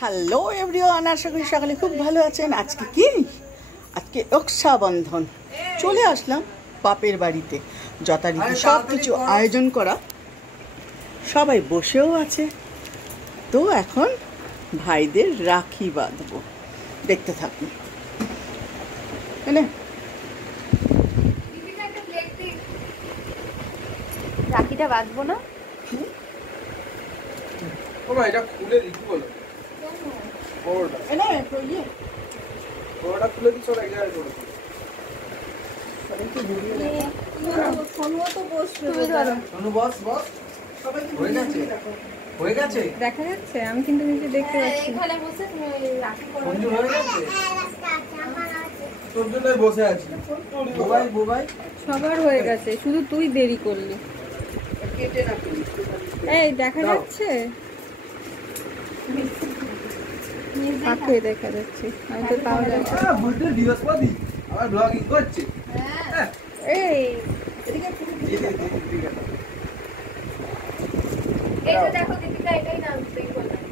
Hello everyone, আশা করি সকালে খুব ভালো আছেন। আজকে কি? আজকে রক্ষাবন্ধন। চলে আসলাম বাপের বাড়িতে, যথারীতি সব কিছু আয়োজন করা, সবাই বসেও আছে। তো এখন ভাইদের রাখি বাঁধবো, দেখতে থাকুন। রাখিটা বাঁধবো না? এটা খুলে দিই, বলো খুলে দিচ্ছ এক জায়গায় করে হয়ে গেছে, দেখা যাচ্ছে? আমি কিন্তু নিজে দেখতে পাচ্ছি। তোর জন্যই বসে আছি। সবার হয়ে গেছে, শুধু তুই দেরি করলি। এই দেখা যাচ্ছে, পাখি দেখা যাচ্ছে। আমি তো তাও যাচ্ছি। আমার ব্লগিং করছে। এই দেখো দীপিকা, এটাই নাম বললাম।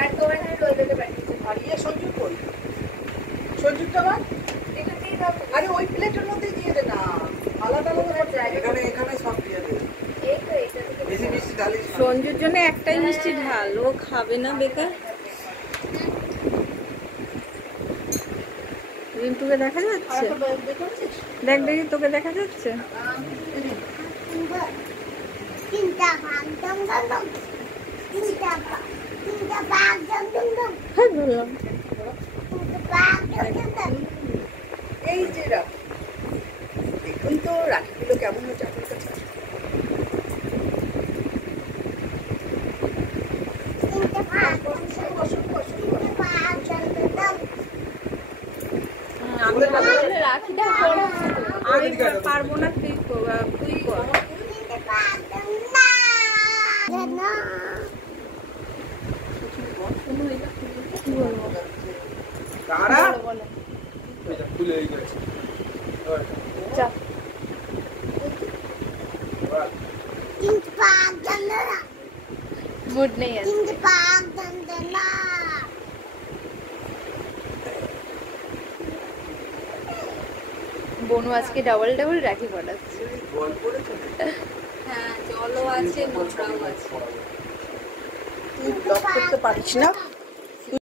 আর তোমার এখানে রোজ পাঠিয়েছে। আর ইয়ে সঞ্জু কই? সঞ্জুটা না? আরে ওই প্লেটের মধ্যে দিয়ে দে না, আলাদা আলাদা। এখানে সব দিয়ে দে। বেশি মিষ্টি ঢালিস না। সঞ্জুর জন্য একটাই মিষ্টি ঢাল, ও খাবে না বেকার। রিন্টুকে দেখা যাচ্ছে? দেখ দেখি, তোকে দেখা যাচ্ছে? এই যে রাখি, দেখুন তো রাখিগুলো কেমন হচ্ছে আপনার কাছে। রাখিটা আমি পারবো না, তুই কর। খুলে গেছে। মুড নেই আছে। বনু আজকে ডাবল রাখি পড়াচ্ছে। হ্যাঁ, জলও আছে, নোংরাও আছে। তুই ব্লগ করতে পারিস না?